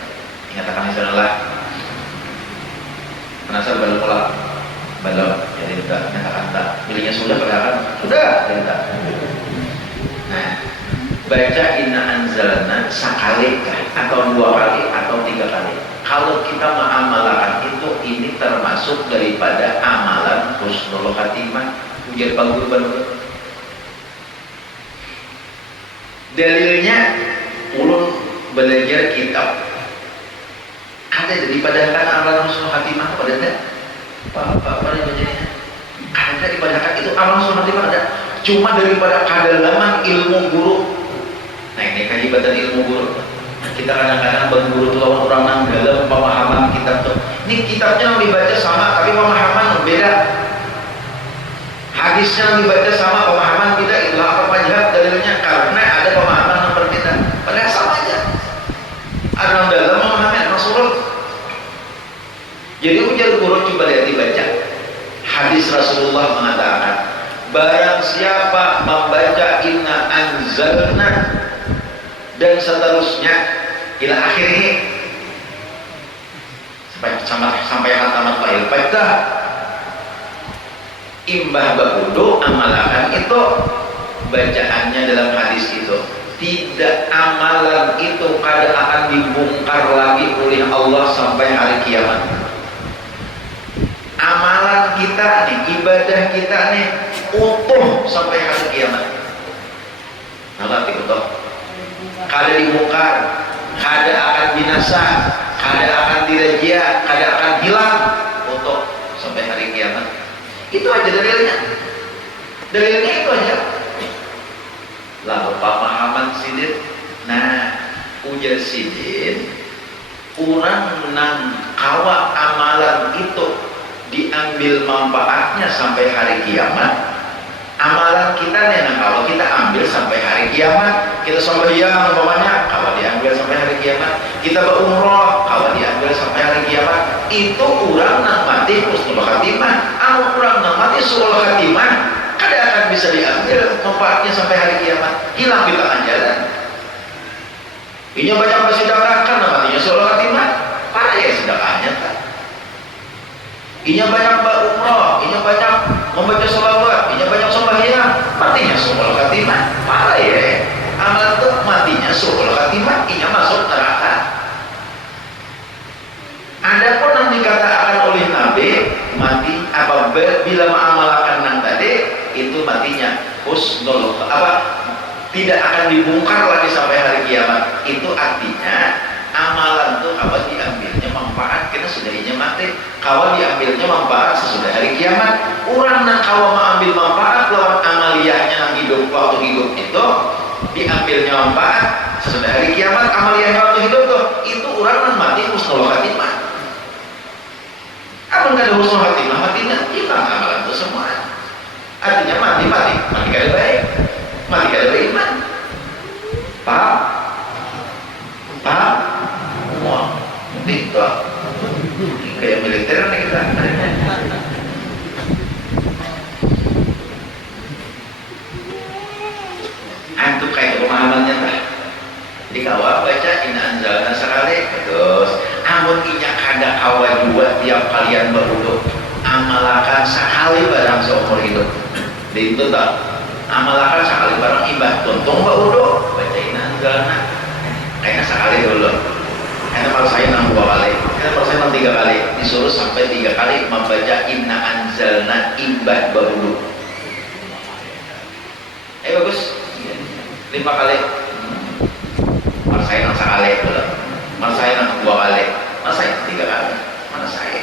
Ingatkan insyaallah. Penasar belum pola. Belum. Jadi sudah nyatakan tak. Pilihnya sudah perkataan. Sudah. Nah, baca Inna Anzalna sekali atau 2 kali atau 3 kali. Kalau kita mengamalkan itu, ini termasuk daripada amalan husnul khatimah. Ujar Pak Guru baru. Dalilnya ulun belajar kitab. Ada daripada kan amalan husnul khatimah pada ada. Apa yang bacanya? Ada daripada itu amalan husnul khatimah ada. Cuma daripada kedalaman ilmu guru. Nah ini kehebatan ilmu guru. Kita kadang-kadang berguru tuh lawan orang yang dalam pemahaman kitab tuh. Ini kitabnya yang dibaca sama, tapi pemahaman berbeda. Hadisnya yang dibaca sama, pemahaman beda. Itulah apa wajah dalilnya, karena ada pemahaman yang berbeda. Padahal sama aja. Ada yang dalam memahami Rasulullah. Jadi ujar guru coba lihat dibaca. Hadis Rasulullah mengatakan anzalna, dan seterusnya ila akhirnya sampai hatamat lahir baca imbah bakudo amalakan itu bacaannya dalam hadis itu tidak amalan itu kada akan dibongkar lagi oleh Allah sampai hari kiamat. Amalan kita nih, ibadah kita nih utuh sampai hari kiamat. Nah, ngerti betul? Kada dibongkar, kada akan binasa, kada akan dirajia, kada akan hilang utuh sampai hari kiamat. Itu aja dalilnya. Dalilnya itu aja. Lalu pemahaman sidin, nah ujar sidin, orang nang kawa amalan itu diambil manfaatnya sampai hari kiamat. Amalan kita nih nang kawa kita ambil sampai hari kiamat. Kita sembahyang umpamanya kawa diambil sampai hari kiamat. Kita berumrah kawa diambil sampai hari kiamat. Itu orang nang mati husnul khatimah. Orang nang mati suul khatimah kada akan bisa diambil manfaatnya sampai hari kiamat, hilang di tengah jalan. Inya banyak bersedekah kan namanya suul khatimah, parah ya sedekahnya kan. Inya banyak berumrah, inya banyak membaca sholawat, inya banyak sembahyang, matinya suul khatimah, parah ya. Amal itu matinya suul khatimah, inya masuk neraka. Adapun yang dikatakan oleh Nabi mati apabila mengamalkan nang tadi itu matinya husnul tidak akan dibongkar lagi sampai hari kiamat. Itu artinya amalan itu kawan diambilnya manfaat kita sudah inya mati, kawan diambilnya manfaat sesudah hari kiamat. Orang nang kawan mengambil manfaat lawan amaliyahnya nang hidup waktu hidup itu diambilnya manfaat sesudah hari kiamat. Amaliyahnya waktu hidup tuh itu orang nang mati husnul khatimah. Apa nggak ada husnul khatimah, matinya hilang amalan itu semua. Artinya mati kada baik, mati kada beriman. Paham? Wah, itu kayak militer nih kita. Antum kayak pemahamannya lah. Di kawal baca inna anzalna sekali, terus amun inya kada kawa dua tiap kalian berwudu amalakan sekali barang seumur hidup. Di itu tak amalakan sekali barang ibadah tuntung berwudu baca inna anzalna kayaknya sekali dulu. Karena kalau saya nang 2 kali, karena kalau saya nang 3 kali, disuruh sampai 3 kali membaca inna anzalna ibadah berwudu. Bagus 5 kali. Mana saya nang sekali dulu, mana saya nang 2 kali, mana saya 3 kali, mana saya.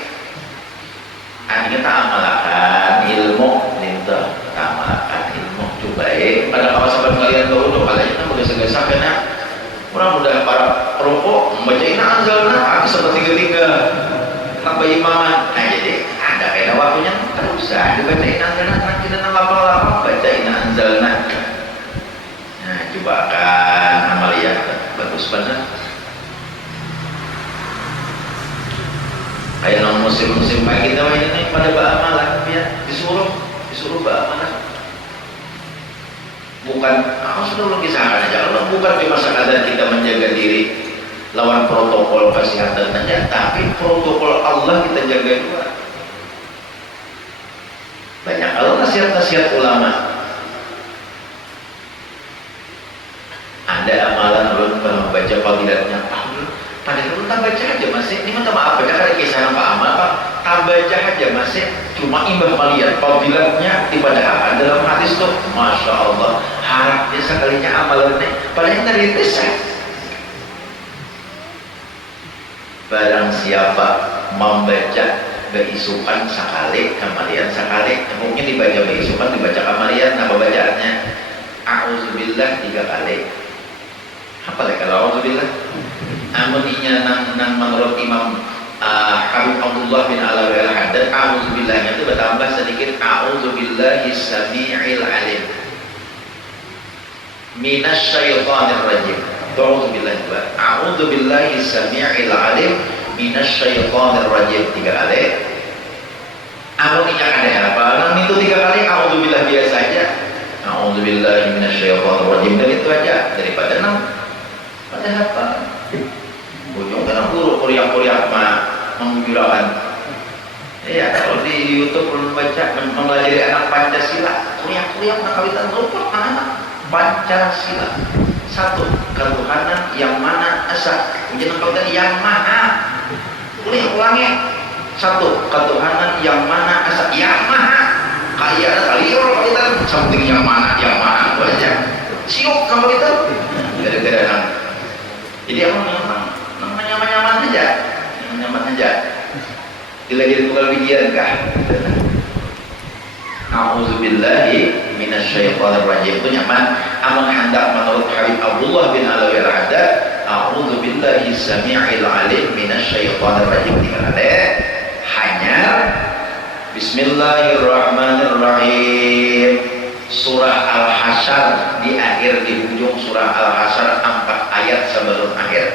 Akhirnya tak amalkan ilmu, itu tak amalkan ilmu. Coba pada kawasan kalian dulu, kalian kan udah segera kena. Orang udah para perokok membaca inna anzalna, aku seperti ketiga tanpa imaman. Nah jadi ada kayak waktunya terus dibaca inna anzalna, kita nang lapang-lapang baca inna anzalna. Nah coba kan amaliyah bagus banget. Kayak non musim-musim pagi kita ini pada ba'amalah ya disuruh ba'amalah. Bukan sudah lagi sangat aja, bukan cuma sekadar kita menjaga diri lawan protokol kesehatan saja, tapi protokol Allah kita jaga juga. Banyak kalau nasihat-nasihat ulama. Ada amalan ulun membaca fadilatnya. Padahal lu tak baca aja masih. Ini minta maaf baca kada kisah Pak Amal Pak. Tak baca aja masih. Cuma imbah melihat fadilatnya dipadahakan dalam hadis tuh. Masya Allah. Harapnya sekalinya amalannya. Padahal dari desa. Barang siapa membaca beisukan sekali, kamalian sekali. Mungkin dibaca beisukan, dibaca kamalian. Apa bacaannya? A'udzubillah 3 kali. Apa lagi kalau a'udzubillah? Amuninya nang menurut Imam Habib Abdullah bin Alawi al-Haddad, a'udzubillahnya itu bertambah sedikit, a'udzubillahis sami'il alim minasyaitonir rajim. A'udzubillah juga, a'udzubillahis sami'il alim minasyaitonir rajim 3 kali. Amuninya ada apa? Nang itu 3 kali a'udzubillah biasa aja. A'udzubillahi minasyaitonirrajim, dan itu aja daripada pada apa? Ujung kan guru kuliah-kuliah mengguraukan. Iya, kalau di YouTube membaca mempelajari anak Pancasila, kuliah-kuliah mengkawitan lupa anak Pancasila. Satu, ketuhanan yang mana esa. Ujian kawitan yang maha. Kuliah ulangnya. Satu, ketuhanan yang mana esa, yang maha. Kayak ada kalian kawitan something yang mana itu aja. Siuk sama kita. Gara-gara nang. Jadi nyaman aja. Nyaman aja. Lagi tukar bijian kah? A'udzubillahi minasyaitonir rajim. Itu nyaman. Amun hendak menurut Habib Abdullah bin Alawi al-Haddad, a'udzubillahi samii'il 'alim minasyaitonir rajim. Hanya Bismillahirrahmanirrahim. Surah Al-Hasyr di akhir, di ujung surah Al-Hasyr 4 ayat sebelum akhir.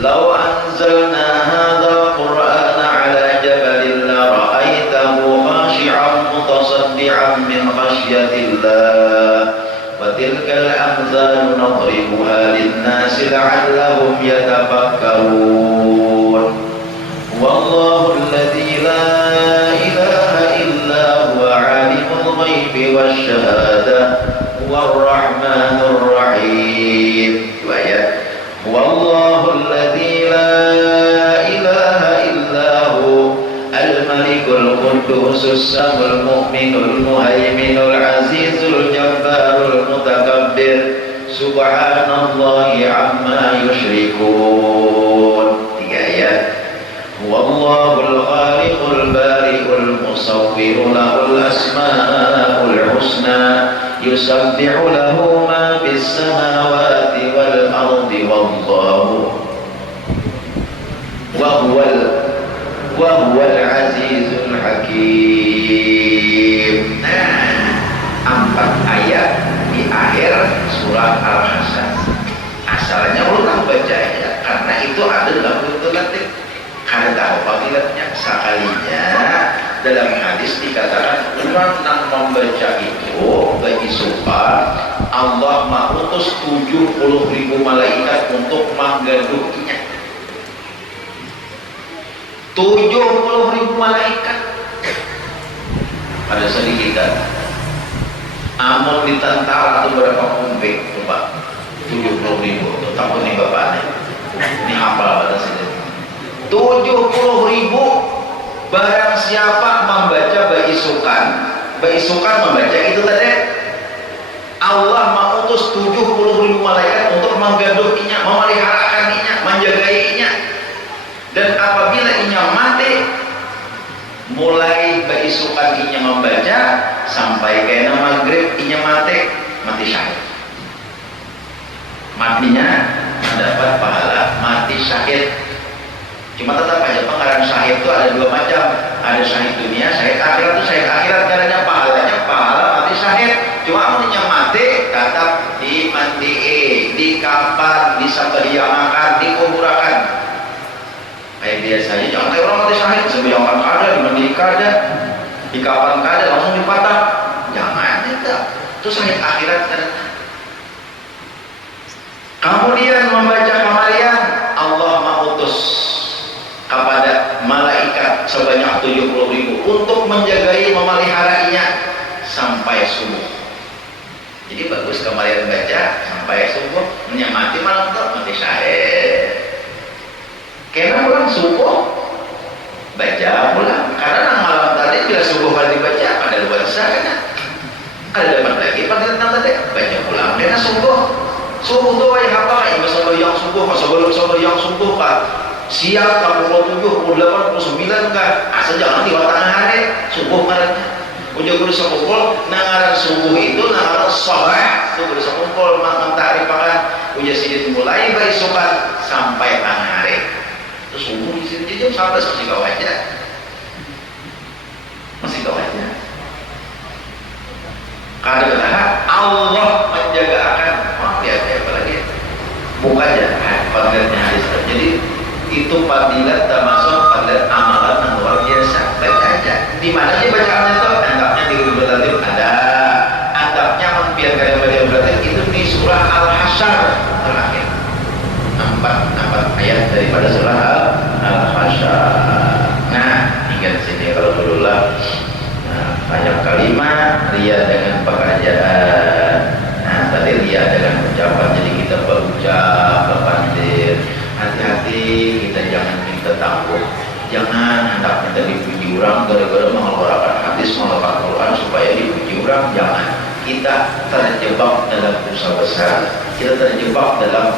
Lau anzalna hadzal qur'ana 'ala jabalin la ra'aitahu khashi'an mutasaddi'an min khashyatillah wa tilkal amthalu nadribuha lin-nasi la'allahum yatafakkarun. Wallahu alladzi la ilaha illa huwa 'alimul ghaibi wasyahada huwar rahmanur rahim. Itu ayat. Wallahu alladzi la ilaha illa hu al-malikul qudusus samul mu'minul muhaiminul azizul jabbarul mutakabbir subhanallahi amma yusyrikun. 3 ayat. Wallahul khaliqul bari'ul musawwirul lahul asmaul husna yusabbihu lahu ma fis samawati wal ardi wallahu wa huwal azizul hakim. Nah, 4 ayat di akhir surah Al-Hasyr. Asalnya ulang bacanya karena itu ada dalam bentuk latif. Karena tahu fadilatnya, sekalinya dalam hadis dikatakan orang yang membaca itu bagi supaya Allah mengutus 70.000 malaikat untuk menggaduhinya. 70.000 malaikat. Ada sedikit. Amun di tentara itu berapa kumpik coba? 70.000. Takut nih bapaknya. Ini hafal pada sini. 70.000. Barang siapa membaca baisukan membaca itu tadi, Allah mengutus 70.000 malaikat untuk menggaduhinya, memeliharakannya, menjagainya. Dan apabila inya mati, mulai baisukan inya membaca sampai kena maghrib inya mati syahid. Matinya mendapat pahala mati syahid. Cuma tetap aja pengarang syahid itu ada 2 macam. Ada syahid dunia, syahid akhirat. Itu syahid akhirat karena pahalanya pahala mati syahid. Cuma amunnya mati tetap dimandiin, dikafan, disembelihakan, dikuburakan. Kayak biasanya jangan kayak orang mati syahid, disembelihakan kada, dimandiin kada, dikafan kada, langsung dipatah. Jangan itu. Itu syahid akhirat kan. Kemudian membaca kemarian, Allah mengutus kepada malaikat sebanyak 70.000 untuk menjagai, memeliharainya sampai subuh. Jadi bagus kemarin baca sampai subuh, menyamati malam itu mati syahid. Karena pulang subuh baca pulang, karena malam tadi bila subuh kali dibaca ada luar sana, ada dapat lagi pada tentang tadi baca pulang. Karena subuh tuh apa? Ibu yang subuh, sebelum yang subuh pak. Siang 47, 48, 49 kan asal jangan di tengah hari subuh ngarannya udah kudu sekumpul nangaran subuh itu nangaran sholat itu kudu sekumpul mentarifakan udah sidit mulai baisukan sampai tengah hari terus subuh di sini jam 11 masih gak wajar karena Allah menjaga akan lihat apa lagi buka aja fadilatnya hadis. Jadi itu fadilat termasuk fadilat amalan yang luar biasa. Baca aja. Di mana sih bacaannya itu? Anggapnya di Google Latif ada. Anggapnya Al-Hasyr terakhir. 4 ayat daripada surah Al-Hasyr. Nah, ingat sini kalau dulu lah. Ayat kalimat ria dengan pekerjaan. Nah, tadi ria dengan ucapan, jadi kita berucap, berpandir. Hati-hati, kita jangan minta tangguh. Jangan hendak minta dipuji orang gara-gara mengeluarkan hadis, mengeluarkan Quran supaya dipuji orang. Jangan. Kita terjebak dalam dosa besar. Kita terjebak dalam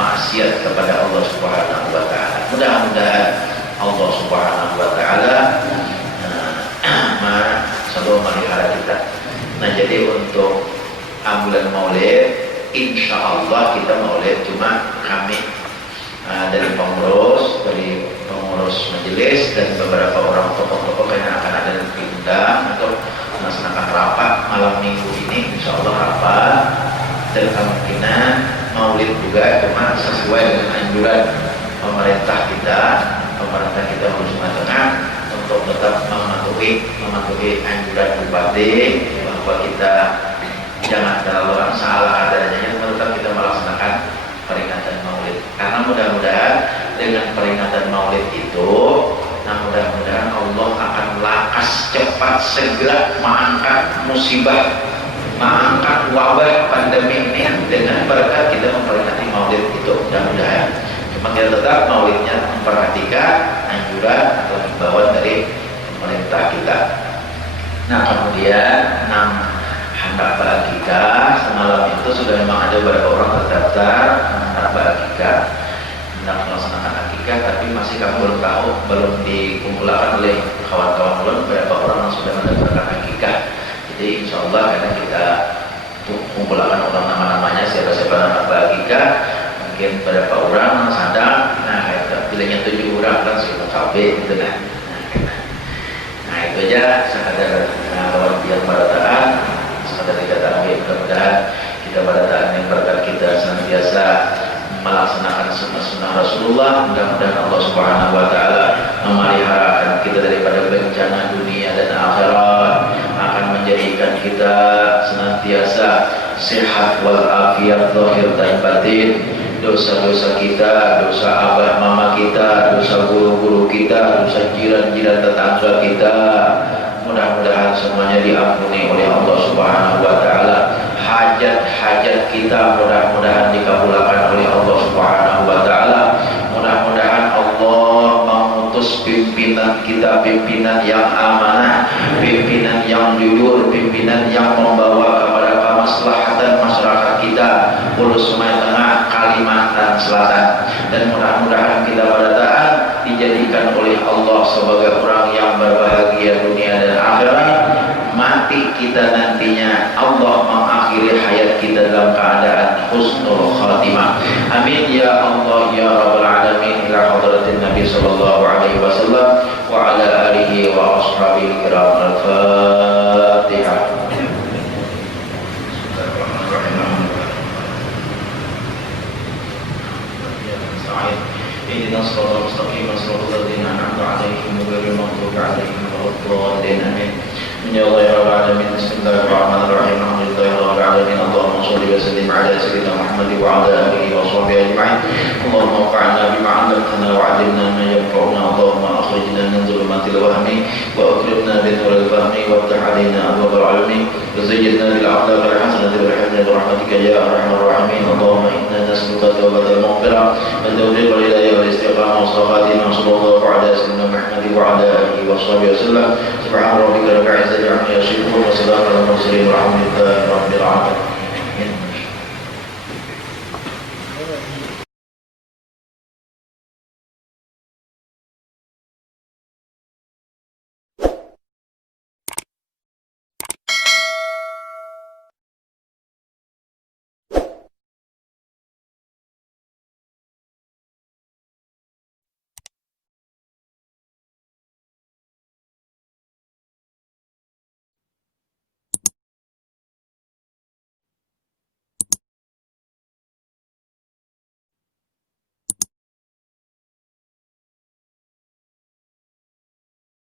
maksiat kepada Allah Subhanahu wa taala. Mudah-mudahan Allah Subhanahu wa taala selalu melihara kita. Nah, jadi untuk bulan Maulid, insya Allah kita Maulid, cuma kami dari pengurus majelis dan beberapa orang tokoh-tokoh yang akan ada diundang untuk melaksanakan rapat malam minggu ini, insya Allah rapat, dan kemungkinan Maulid juga cuma sesuai dengan anjuran pemerintah kita Hulu Sungai Tengah untuk tetap mematuhi anjuran Bupati bahwa kita jangan terlalu salah adanya, tetap kita melaksanakan peringatan Maulid. Karena mudah-mudahan dengan peringatan Maulid itu, mudah-mudahan Allah akan lakas cepat segera mengangkat musibah, mengangkat wabah pandemi ini dengan berkat kita memperingati Maulid itu. Mudah-mudahan cuma kita tetap Maulidnya memperhatikan anjuran atau himbauan dari pemerintah kita. Nah, kemudian hendak berakikah, semalam itu sudah memang ada beberapa orang terdaftar hendak berakikah, hendak melaksanakan akikah, tapi masih kami belum tahu, belum dikumpulkan oleh kawan-kawan belum beberapa orang yang sudah mendaftarkan akikah. Jadi insya Allah karena kita kumpulkan orang nama-namanya, siapa-siapa hendak berakikah, mungkin beberapa orang sadar. Nah, pilihnya 7 orang kan sudah KB gitu kan. Nah, itu aja sekadar biar barataan, sekadar dikatakan mudah-mudahan kita barataan yang berkat kita senantiasa melaksanakan sunnah-sunnah Rasulullah. Mudah-mudahan Allah Subhanahu wa taala memelihara kita daripada bencana dunia dan akhirat, akan menjadikan kita senantiasa sehat walafiat zahir dan batin. Dosa-dosa kita, dosa abah mama kita, dosa guru-guru kita, dosa jiran-jiran tetangga kita, mudah-mudahan semuanya diampuni oleh Allah Subhanahu wa taala. Hajat-hajat kita mudah-mudahan dikabulkan oleh Allah Subhanahu wa taala. Mudah-mudahan Allah mengutus pimpinan kita, pimpinan yang amanah, pimpinan yang jujur, pimpinan yang membawa kepada kemaslahatan masyarakat kita Hulu Sungai Tengah, Kalimantan Selatan. Dan mudah-mudahan kita pada taat dijadikan oleh Allah sebagai orang yang berbahagia dunia dan akhirat. Mati kita nantinya Allah mengakhiri hayat kita dalam keadaan husnul khatimah. Amin ya Allah ya rabbal alamin. Ila hadratin Nabi sallallahu alaihi wasallam wa ala alihi wa ashabihi kiram. Al-Fatihah. اهدنا الصراط المستقيم صراط الذين انعمت عليهم غير المغضوب عليهم ولا الضالين امين. يا الله يا رب العالمين. بسم الله الرحمن الرحيم. الحمد لله رب العالمين. اللهم صل وسلم على سيدنا محمد وعلى اله وصحبه اجمعين. اللهم انفعنا بما علمتنا وعلمنا ما ينفعنا. اللهم اخرجنا من ظلمات الوهم واكرمنا بنور الفهم وافتح علينا ابواب العلم وزينا بالاخلاق الحسنه والحسنه برحمتك يا ارحم الراحمين. اللهم انا نسالك توبه المغفره والتوفيق والهدايه والاستقامه والصفاتنا. صلى الله على سيدنا محمد وعلى اله وصحبه وسلم. سبحان ربك رب العزه عما يصفون وسلام على المرسلين والحمد لله رب العالمين.